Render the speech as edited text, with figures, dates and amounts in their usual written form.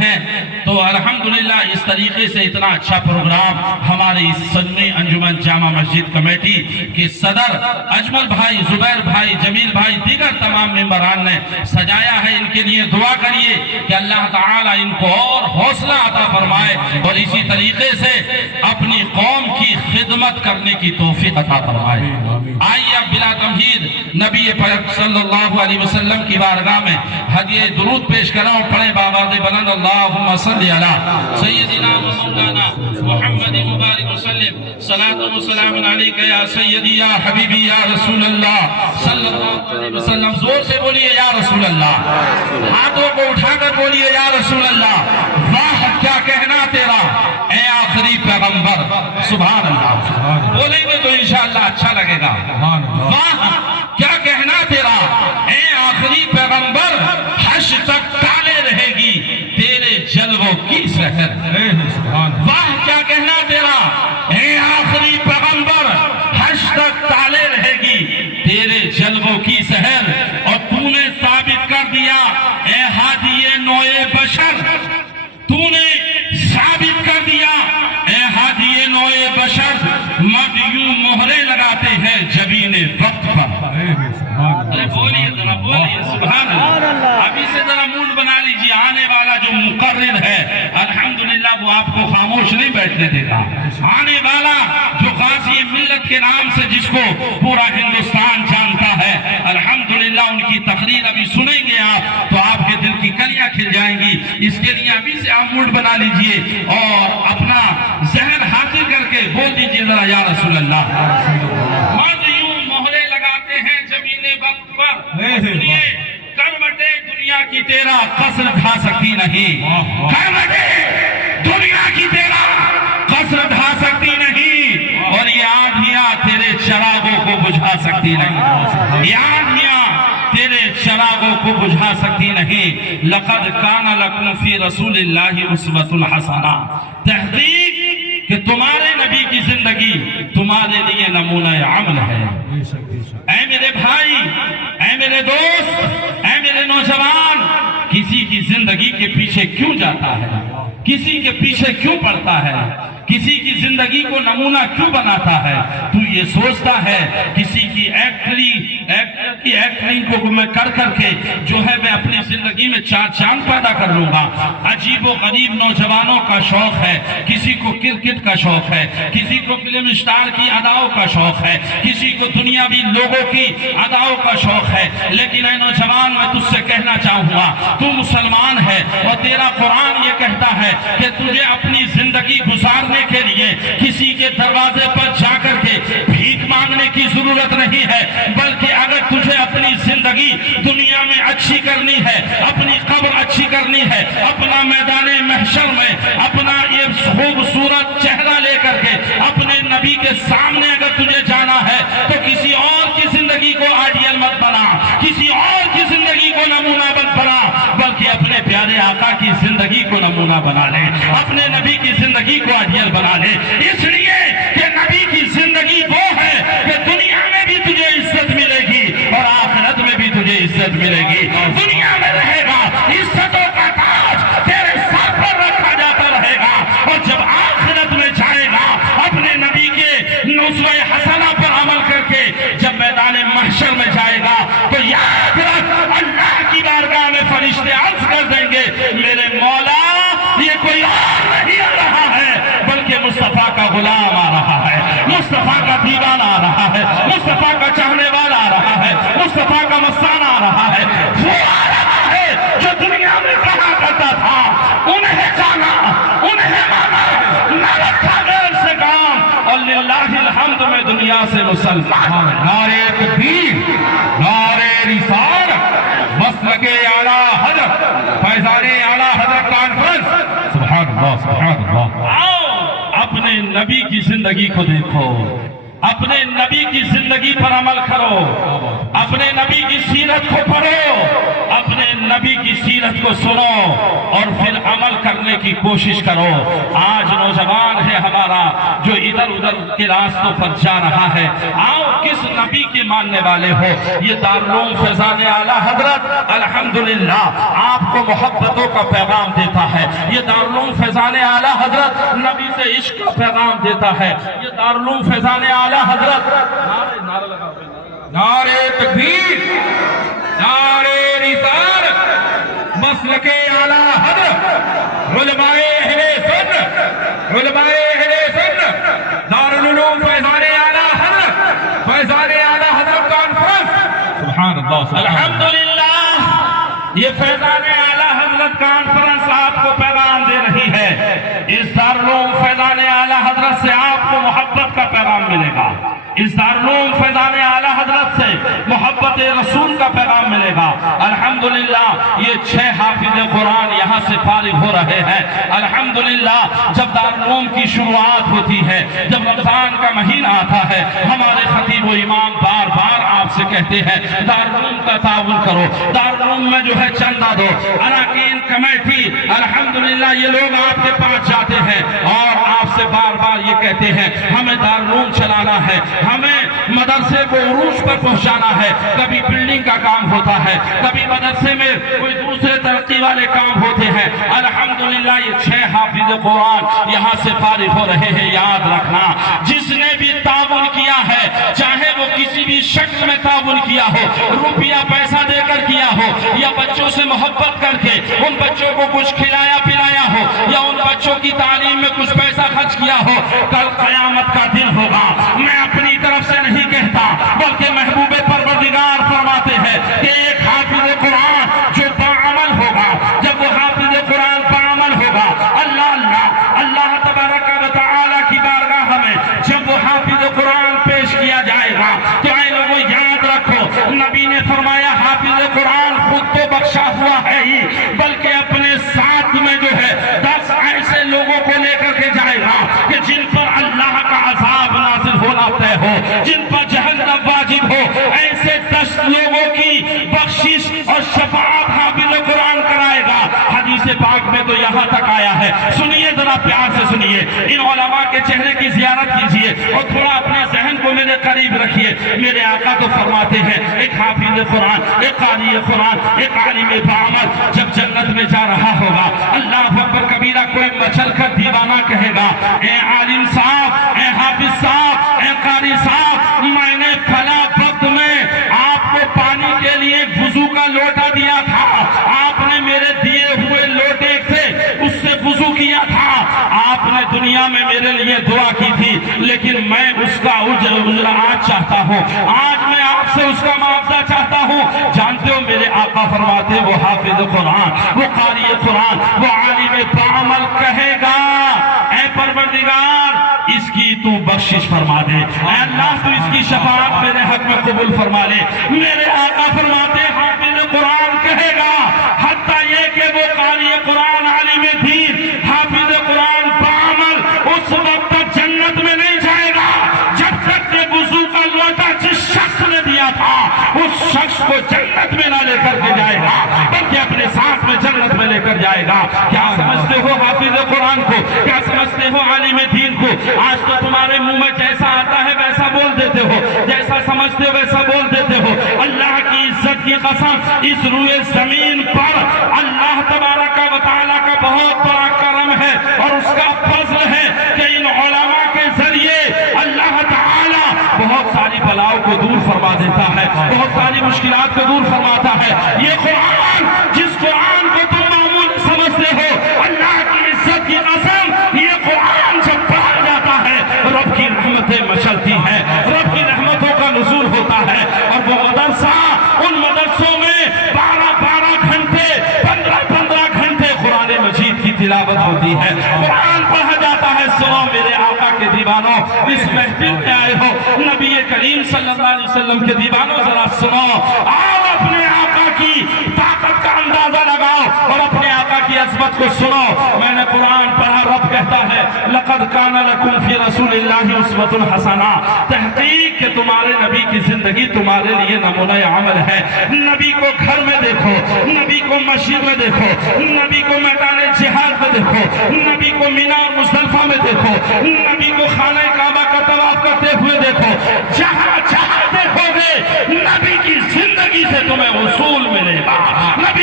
ہیں تو الحمدللہ اس طریقے سے اتنا اچھا پروگرام ہمارے اس سجمی انجمن جامع مسجد کمیٹی کے صدر اجمل بھائی، زبیر بھائی، جمیل بھائی، دیگر تمام ممبران نے سجایا ہے۔ ان کے لیے دعا کریے کہ اللہ تعالیٰ ان کو اور حوصلہ عطا فرمائے اور اسی طریقے سے اپنی قوم کی خدمت کرنے کی توفیق عطا فرمائے۔ آئیے اب بلا تمہید نبی پاک صلی اللہ علیہ وسلم کی بارگاہ میں ہدیہ درود پیش کروں، پڑھیں بآواز بلند اللہم صلی علی سیدنا و مولانا محمد مبارک وسلم، صلاۃ و سلام علیکہ یا سیدی یا حبیبی یا رسول اللہ صلی اللہ علیہ وسلم۔ زور سے بولیے یا رسول اللہ، ہاتھوں کو اٹھا کر بولیے یا رسول اللہ۔ واہ کیا کہنا تیرا اے آخری پیغمبر، سبحان اللہ، بولیں گے تو انشاءاللہ اچھا لگے گا۔ واہ کیا کہنا تیرا اے آخری پیغمبر، حشر تک ٹالے رہے گی تیرے جلووں کی سحر۔ واہ کیا کہنا تیرا اے آخری پیغمبر، حشر تک ٹالے رہے گی تیرے جلووں کی سحر۔ اور تو نے ثابت کر دیا اے ہادی نوع بشر، تو نے ثابت کر دیا اے ہادی نوع بشر، مد یوں مہرے لگاتے ہیں جبین وقت پر۔ بولیے ذرا، بولیے سبحان اللہ۔ ابھی سے ذرا موڈ بنا لیجیے، آنے والا جو مقرر ہے الحمدللہ وہ آپ کو خاموش نہیں بیٹھنے دے گا۔ آنے والا جو غازی ملت کے نام سے جس کو پورا ہندوستان جانتا ہے، الحمدللہ ان کی تقریر ابھی سنیں گے آپ تو آپ کے دل کی کلیاں کھل جائیں گی۔ اس کے لیے ابھی سے آپ موڈ بنا لیجیے اور اپنا ذہن حاضر کر کے بول دیجیے ذرا یا رسول اللہ۔ مد یوں مہرے لگاتے ہیں زمین وقت پر، سنیے، کروٹے دنیا کی تیرا قصر ڈھا سکتی نہیں، کروٹے دنیا کی تیرا قصر ڈھا سکتی نہیں، اور یہ آندھیاں تیرے چراغوں کو بجھا سکتی نہیں، یہ آندھیاں تیرے چراغوں کو بجھا سکتی نہیں۔ لقد کان لکم فی رسول اللہ اسوۃ الحسنہ، تحقیق کہ تمہارے نبی کی زندگی تمہارے لیے نمونہ عمل ہے۔ اے میرے بھائی، اے میرے دوست، اے میرے نوجوان، کسی کی زندگی کے پیچھے کیوں جاتا ہے؟ کسی کے پیچھے کیوں پڑتا ہے؟ کسی کی زندگی کو نمونہ کیوں بناتا ہے؟ تو یہ سوچتا ہے کسی کی ایکٹنگ کو میں کر کر کے جو ہے میں اپنی زندگی میں چار چاند پیدا کر لوں گا۔ عجیب و غریب نوجوانوں کا شوق ہے، کسی کو کرکٹ کا شوق ہے، کسی کو فلم اسٹار کی اداؤں کا شوق ہے، کسی کو دنیاوی لوگوں کی اداؤں کا شوق ہے۔ لیکن اے نوجوان، میں تجھ سے کہنا چاہوں گا، تو مسلمان ہے اور تیرا قرآن یہ کہتا ہے کہ تجھے اپنی زندگی گزارنے کے لیے کسی کے دروازے پر جا کر کے بھیک مانگنے کی ضرورت نہیں ہے، بلکہ اگر تجھے اپنی زندگی دنیا میں اچھی کرنی ہے، اپنی قبر اچھی کرنی ہے، اپنا میدان محشر میں اپنا یہ خوبصورت چہرہ لے کر کے اپنے نبی کے سامنے اگر تجھے جانا ہے تو کسی اور کی زندگی کو آئیڈیل مت بنا، کسی اور کی زندگی کو نمونہ مت بنا، بلکہ اپنے پیارے آقا کی زندگی کو نمونہ بنا لے، اپنے نبی کی زندگی کو آئیڈیل بنا لے۔ اس لیے کہ نبی کی زندگی وہ ہے کہ دنیا میں بھی تجھے عزت ملے گی اور آخرت میں بھی تجھے عزت ملے گی۔ دنیا میں رہے گا عزتوں کا تاج تیرے سر پر رکھا جاتا رہے گا، اور جب آخرت میں جائے گا اپنے نبی کے اسوہ حسنہ پر عمل کر کے جب میدان محشر میں جائے گا تو یاد رکھ اللہ کی بارگاہ میں فرشتے عرض کر دیں گے میرے مولا یہ کوئی اور نہیں آ رہا ہے بلکہ مصطفیٰ کا غلام آ رہا ہے، مصطفیٰ کا دیوانہ آ رہا ہے، مصطفیٰ کا چاہنے والا آ رہا ہے، مصطفیٰ کا مستانہ آ رہا ہے، وہ آ رہا ہے جو دنیا میں کہا کرتا تھا انہیں جانا، انہیں مانا، نہ رکھا غیر سے کام، اور للہ الحمد میں دنیا سے مسلمان۔ نعرہ تکبیر، نعرہ رسالت، مسلک اعلیٰ حضرت، فیضان اعلیٰ حضرت کانفرنس، سبحان اللہ سبحان اللہ۔ آؤ اپنے نبی کی زندگی کو دیکھو، اپنے نبی کی زندگی پر عمل کرو، اپنے نبی کی سیرت کو پڑھو، اپنے نبی کی سیرت کو سنو اور پھر عمل کرنے کی کوشش کرو۔ آج نوجوان ہے ہمارا جو ادھر ادھر کے راستوں پر جا رہا ہے، آؤ کس نبی کے ماننے والے ہو؟ یہ دارالعلوم فیضان اعلیٰ حضرت الحمدللہ آپ کو محبتوں کا پیغام دیتا ہے۔ फैजान आला हजरत नबी से इश्क का पैगाम देता है। ये दारुल फैजान आला हजरत नारे लगाओ, नारे तकबीर, नारे रिसालत, मसलके आला हजरत, उलमाए अहले सुन्नत, उलमाए अहले सुन्नत, दारुल उलूम फैजान आला हजरत, फैजान आला हजरत कॉन्फ्रेंस। सुभान अल्लाह, अल्हम्दुलिल्लाह। ये फैजान आला हजरत कॉन्फ्रेंस आपको पैगाम दे रही है। इस दारुल फैजान आला हजरत से आपको मोहब्बत का पैगाम मिलेगा। इस दारुल फैजान आला हजरत से मोहब्बत रसूल का पैगाम मिलेगा। अल्हम्दुलिल्लाह। ये 6 हाफिज कुरान यहाँ से फारिग हो रहे हैं। अल्हम्दुलिल्लाह। जब दारुल की शुरुआत होती है, जब रमजान का महीना आता है, हमारे खतीब व इमाम बार बार आपसे कहते हैं दारुल का ताउन करो, दारुल में जो है चंदा दो। अराकीन कमेटी अल्हम्दुलिल्लाह ये लोग आपके पास जाते हैं और आपसे बार बार ये कहते हैं हमें दारुल चलाना है, हमें मदरसे को उरूज पर पहुंचाना है। कभी बिल्डिंग का काम होता है, कभी मदरसे में कोई दूसरे तरक्की वाले काम होते हैं। अल्हम्दुलिल्लाह ये 6 हाफिज कुरान यहाँ से फारिग हो रहे हैं। याद रखना, जिसने भी ताउन किया है, चाहे वो किसी भी शक्ल में ताउन किया हो, रुपया पैसा देकर किया हो, या बच्चों से मोहब्बत करके उन बच्चों को कुछ खिलाया पिलाया हो, या उन बच्चों की तालीम में कुछ पैसा खर्च किया हो, कल क़यामत का दिन होगा। मैं अपनी तरफ से नहीं कहता, बल्कि महबूबे परवरदिगार फरमाते हैं कि एक हाफिज कुरान जो बाअमल होगा, जब वो हाफिज कुरान बाअमल होगा, अल्लाह तबारक व तआला की बारगाह में जब वो हाफिज कुरान पेश किया जाएगा, तो ऐ लोगों याद रखो, नबी ने फरमाया हाफिज कुरान खुद तो बख्शा हुआ है ही, बल्कि अपने साथ में जो है 10 ऐसे लोगों को लेकर के जाएगा कि जिन पर अल्लाह का अज़ाब नाज़िल होना तय हो, जिन पर जहन्नम वाजिब हो। ऐसे 10 लोगों की बख्शिश और शफाअत हाफिज कुरान कराएगा। हदीस पाक में तो यहाँ तक आया है, सुनिए जरा प्यार से सुनिए, इन उलमा के चेहरे की ज़ियारत कीजिए और थोड़ा अपने ज़हन को मेरे करीब रखिए। मेरे आका तो फरमाते हैं एक हाफिज कुरान, एक कारी कुरान, एक आलिम बाअमल जब जन्नत में जा रहा होगा, अल्लाह अकबर कबीरा कोई मचल कर दीवाना कहेगा, ए आलिम साहब, ए हाफिज साहब, ए कारी साहब, मैंने फला वक्त में आपको पानी के लिए वुजू का लोटा दिया था, आपने मेरे दिए हुए लोटे से उससे वुजू किया था, आपने दुनिया में मेरे लिए दुआ की थी, लेकिन मैं उसका उजरा आज चाहता हूँ, आज मैं आपसे उसका मुआवजा चाहता हूँ। जानते हो मेरे आका फरमाते वो हाफिज कुरान, वो कारी कुरान, वो आलिम बाअमल कहेगा ऐ परवरदिगार इसकी तू बख्शिश फरमा दे, ऐ अल्लाह तू इसकी शफाअत मेरे हक में कबूल फरमा ले। मेरे आका फरमाते हाफिज कुरान कहेगा, हत्ता ये कि वो कारी कुरान, आलिम दीन, हाफिज कुरान बाअमल उस वक्त तक जन्नत में नहीं जाएगा जब तक के वुजू का लोटा जिस शख्स ने दिया था उस शख्स को जन्नत में ना लेकर के जाएगा, बल्कि अपने साथ में जन्नत में लेकर जाएगा। क्या समझते हो हाफिज कुरान को? क्या समझते हो आलिम दीन को? आज तो तुम्हारे मुंह में जैसा आता है वैसा बोल देते हो, जैसा समझते हो वैसा बोल देते हो। अल्लाह की इज्जत की कसम, इस रूए जमीन पर अल्लाह तबारक व तआला का बहुत बड़ा करम है और उसका फज़्ल है कि इन उलमा के जरिए अल्लाह ताला बहुत सारी बलाओं को दूर फरमा देता है, बहुत सारी मुश्किलात को दूर फरमाता है। ये कुरान, जिस कुरान को तुम मामूल समझते हो, अल्लाह की इज्जत की कसम, ये कुरान जब पढ़ा जाता है रब की रहमतें मचलती हैं, रब की रहमतों का नुज़ूल होता है। और वो मदरसा, उन मदरसों में 12-12 घंटे, 15-15 घंटे कुरान मजीद की तिलावत होती है, कुरान पढ़ा जाता है। सुनो मेरे आका के दीवानों, इस महफिल में आए हो, नबी करीम सल्लल्लाहु अलैहि वसल्लम के दीवानों, जरा सुनो, आओ अपने आका की ताकत का अंदाजा लगाओ और अपने आका की अज़मत को सुनो। मैंने कुरान पढ़ा, रब कहता है लक़द काना लकुम फी रसूलिल्लाहि उस्वतुन हसना, तहक़ीक़ के तुम्हारे नबी की जिंदगी तुम्हारे लिए नमूना अमल है। नबी को घर में देखो, नबी को मस्जिद में देखो, नबी को मैदान जिहाद में देखो, नबी को मीना और मुज़दलिफ़ा में देखो, नबी को खाने काबा का तवाफ करते हुए देखो। जहाँ जहाँ देखोगे नबी की जिंदगी से तुम्हें वसूल